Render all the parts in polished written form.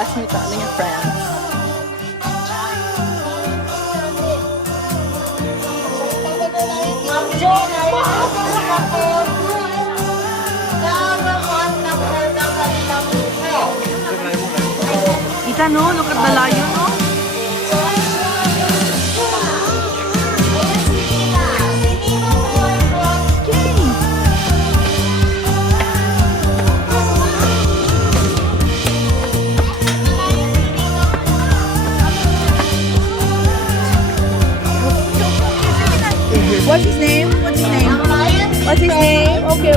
classmate, ano niya, friends. Ita, no? Look at the lion, no? What's his name? What's his name? What's his name? Okay.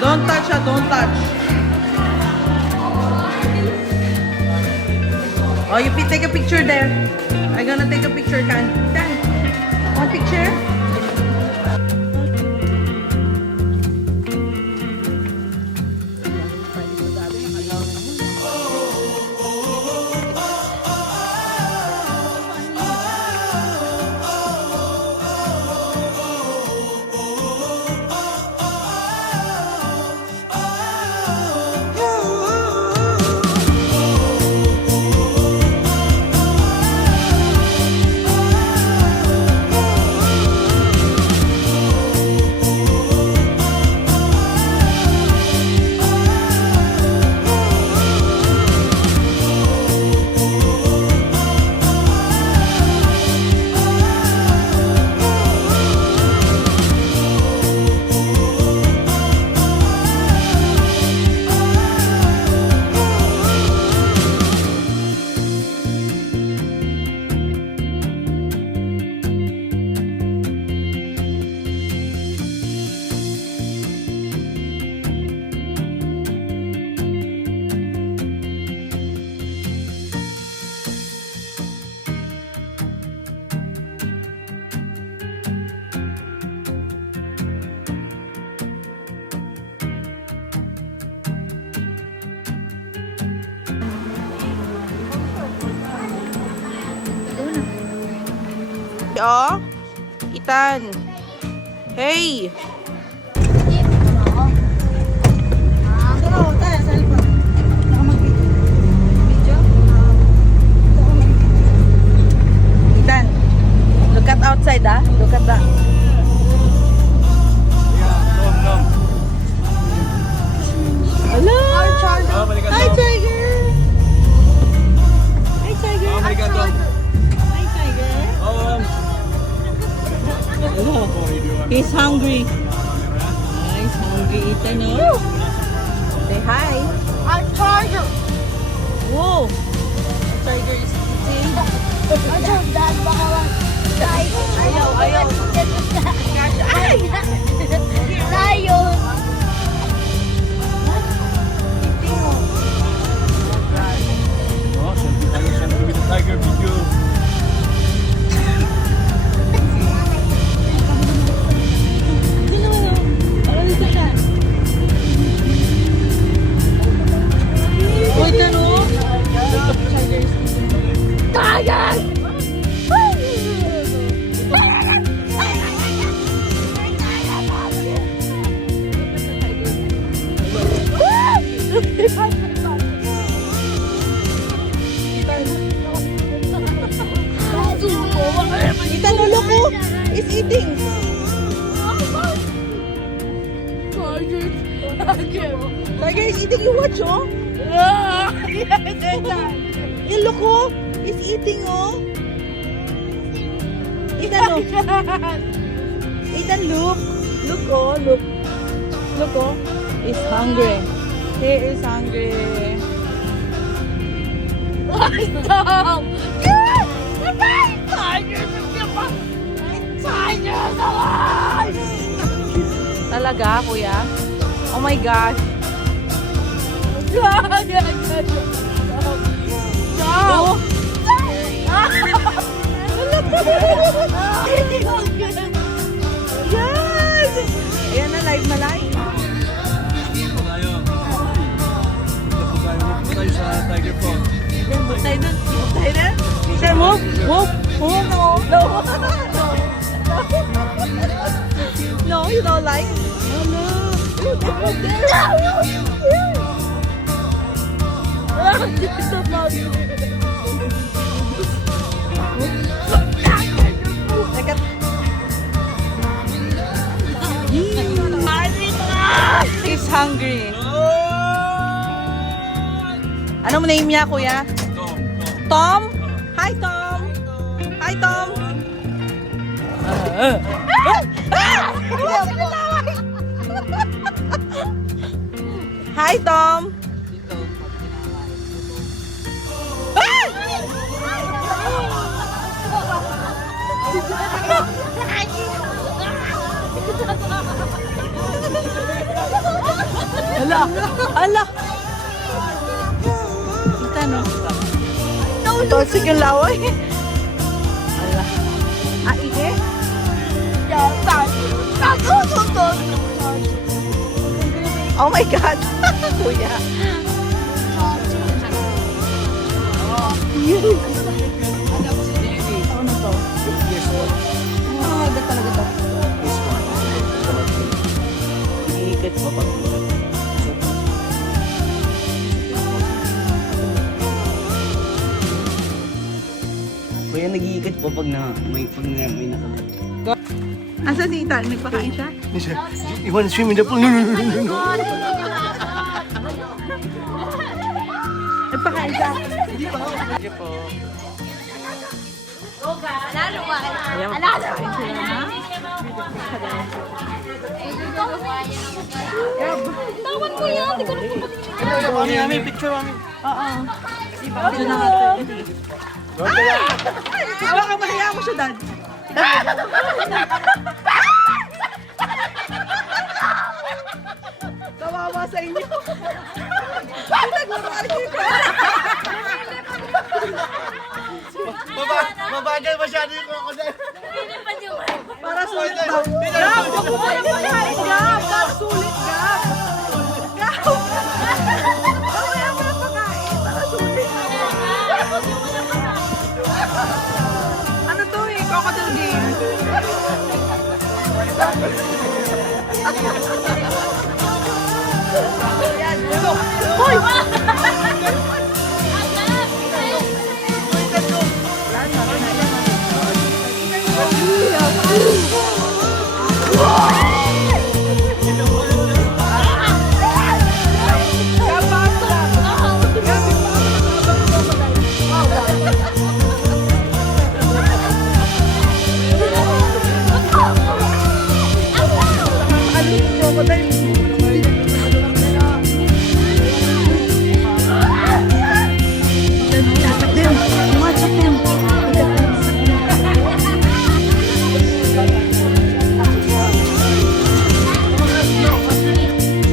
Don't touch her, don't touch. Oh, you take a picture there. I'm gonna take a picture, Kan. Dan, one picture? Oh, Ethan. Hey. Ethan, look at outside, ah. Look at that. Hello. Hi, Tiger. Hi, Tiger. Hi, Tiger. He's hungry. He's hungry, Ethan, no? Say hi. I'm tiger. Whoa. Tiger is eating. Ayaw, dad, baka lang. Tiger. Ayaw. Ay! Lion. Eating, oh. Ethan, no, look, oh. He's eating. Tiger is eating. You watch, oh. You look, oh. He's eating, oh. Ethan, look. Ethan, look. Look, oh. Look. Look, oh. He's hungry. He is hungry. Stop! Yes! The tigers! Tigers alive! Talaga, kuya? Oh my gosh. Stop! Yes! Ayan na, live na live. Tayo sa Tiger Pond. Yan, book tayo dun. Book tayo dun. Sir, move. Move. Move, no. No. No, you don't like? Oh, no. Look at Teka. He's hungry. Anong name niya, kuya? Tom? Hi, Tom. Hi, Tom. Hi, Tom. Ala, ala. Kita no. Tosik yung laway. Ala. Ah, ike? Oh my God. Kuya. Ano to? Ah, agad talaga to. Iikot pa pag Kuya, nag-iikot pa pag may nakagat. Asa si Ethan? Nagpakain siya? You want to swim in the pool? No. Nagpakain siya? Thank you po. Ayan, magpakain sila na. Tawan ko yan! Hindi ko na Mami, picture mami. Oo. Diyan na nga. Baka mahiya mo siya, Dad. Kawawa sa inyo. Naglaruan dito. Mabagal masyado yung crocodile. Para sulit daw. Gab! Huwag mo kayo pagkain, Gab! Para sulit, Gab! Gab! Mamaya mo na pagkain. Para sulit. Ano to eh? Crocodile game. Hoy!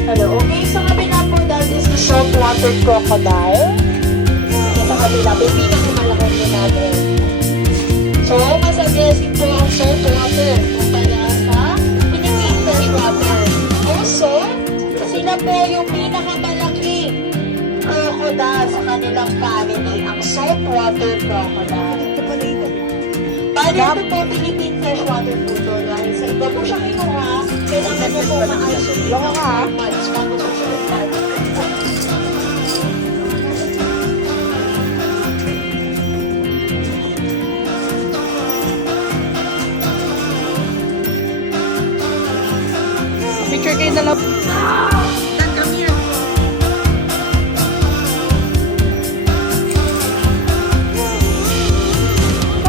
Hello, okay. Sa kabila po dahil this is saltwater crocodile. Sa kabila po, pinakamalaki po natin. So, mas aggressive po ang saltwater kumpara sa Philippine freshwater. Also, sila po yung pinakamalaking crocodile sa kanilang family, ang saltwater crocodile. Bali, ito po Philippine freshwater po to. Dahil sa iba po siya kinuha, kailangan mo po ma-isolate Loko ka, ha? months bago susunod na. kayo dalaw. Dan, come here. Dan,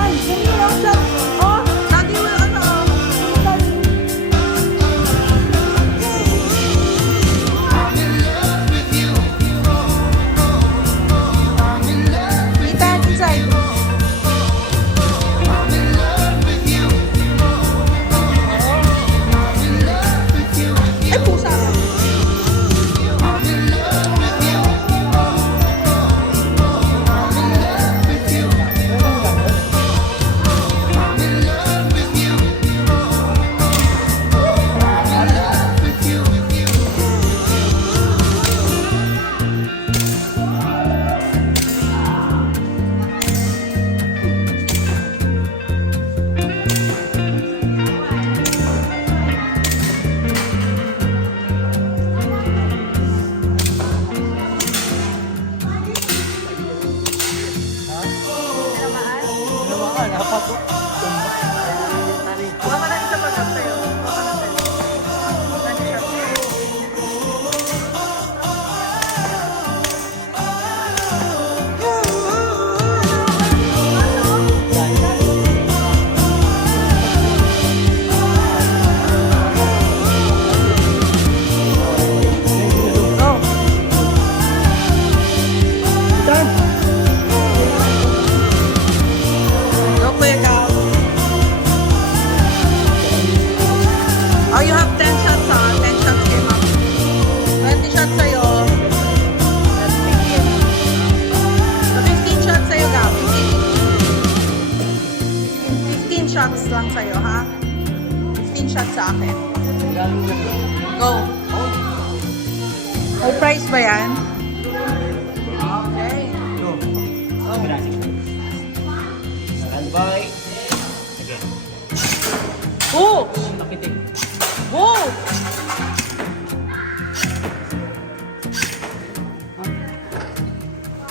come here. Oh, shot. Oh, daddy, wala ano. Daddy. Ethan, inside. Ay, pusa. Naman, apat po. Baka na isa pa sa'yo. Baka na sa'yo. Nani siya. Go. Go, Kuya Cal. Oh, you have 10 shots, ha? 10 shots kay ma'am. 20 shots sa'yo. Let's begin. So, 15 shots sa'yo, Gab. 15 shots lang sa'yo, ha? 15 shots sa akin. Go. May price ba yan? Okay. Standby. Again. Go! Go!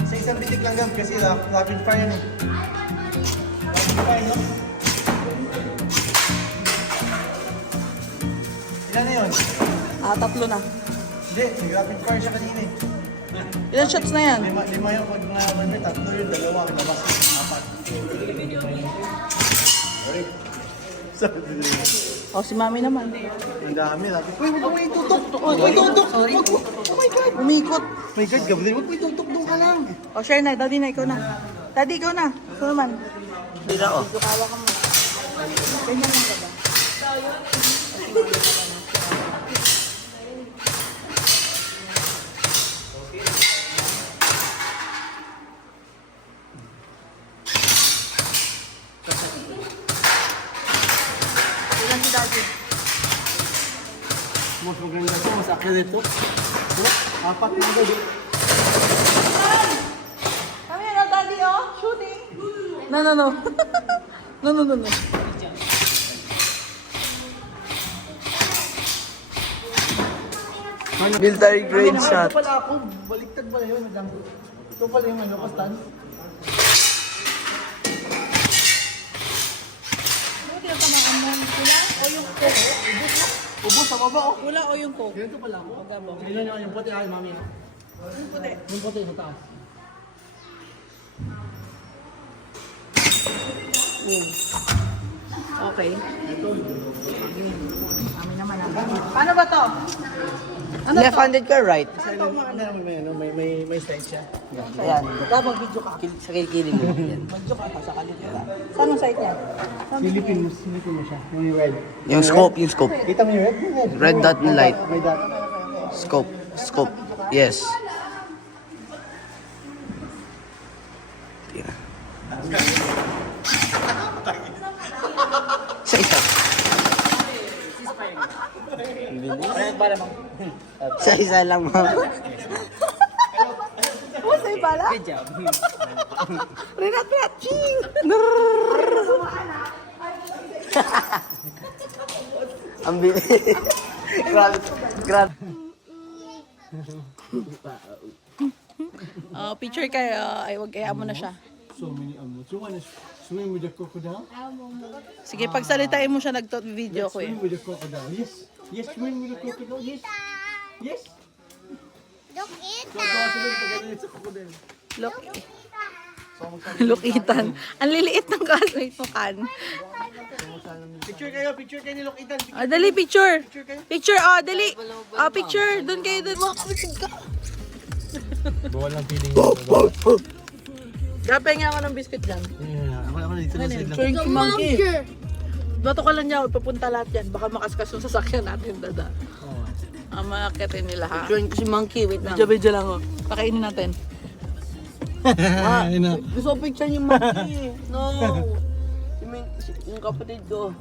Sa isang bitik lang gam kasi rapid fire yan eh. Rapid fire, no? Ilan na yun? Tatlo na. Hindi, nag-rapid fire siya kanina eh. Ilan shots na yan? Lima yung pag mga may tatlo yun, dalawa, labas, apat. Oh, si mami naman. Ang dami, sabi, uy, huwag mo itutok! Huwag mo itutok! Sorry. Huwag mo! Oh my God! Umikot. Oh my God, Gabriel, huwag mo itutok, doon ka lang! Oh, share na. Daddy na, ikaw na. Daddy, ikaw na. Ikaw naman. Hindi na ako. Dukawa ka mo. Ganyan lang ba? Ilan si Daddy? Mas maganda ito, mas akil ito. Wala, apat na agad eh. Kami na, Daddy, oh. Shooting. No. No. Military grade shot. Ito pala ako, baliktad pala yun. Ito pala yung ano, kastan. Ano tinatamaan mo? Pula o yung coke? Ubus, sa baba oh. Pula o yung coke? Ganito pala ako. Gabo. Ganyan nyo yung puti ay, mami. Yung puti. Yung puti sa taas. Okay. Kami naman ang paano ba to? Ano to? Left-handed ka, right? May slide siya. Ayan. Gabang video ka. Sa kikiling mo. Yan. Video ka, sa kalit ka. Saan ang site niya? Silipin mo siya. Yung red. Yung scope. Kita mo yung red? Red dot and light. May dot. Scope. Yes. Tira. Isa. Sa isa lang, ma'am. Oh, sa'yo pala? Good job. Renat, ching! Ang bilis. Grabe. Picture kayo. Ay, wag kaya mo na siya. So many animals. You wanna swim with the crocodile? Sige, pagsalitain mo siya nag-video ko eh. Swim with the crocodile. Yes. Yes, when we look it. Yes. Yes. Look it. So, sila pagdating sa crocodile. Look. Lukitan. Ang liliit ng classmate mo, Kan. Picture kayo ni Lokitan. Ah, dali, picture. Picture, oh, dali. Ah, picture. Doon kayo, doon. Bawal lang feeling. Gapay nga ako ng biscuit dyan. Ako dito na side lang. Chewing si Monkey. Bato ka lang niya, papunta lahat yan. Baka makaskas yung sasakyan natin, dada. Maakitin nila, ha? Join ko si Monkey, wait lang. Video lang, oh. Pakainin natin. Gusto ko picture yung Monkey. No. Yung kapatid ko.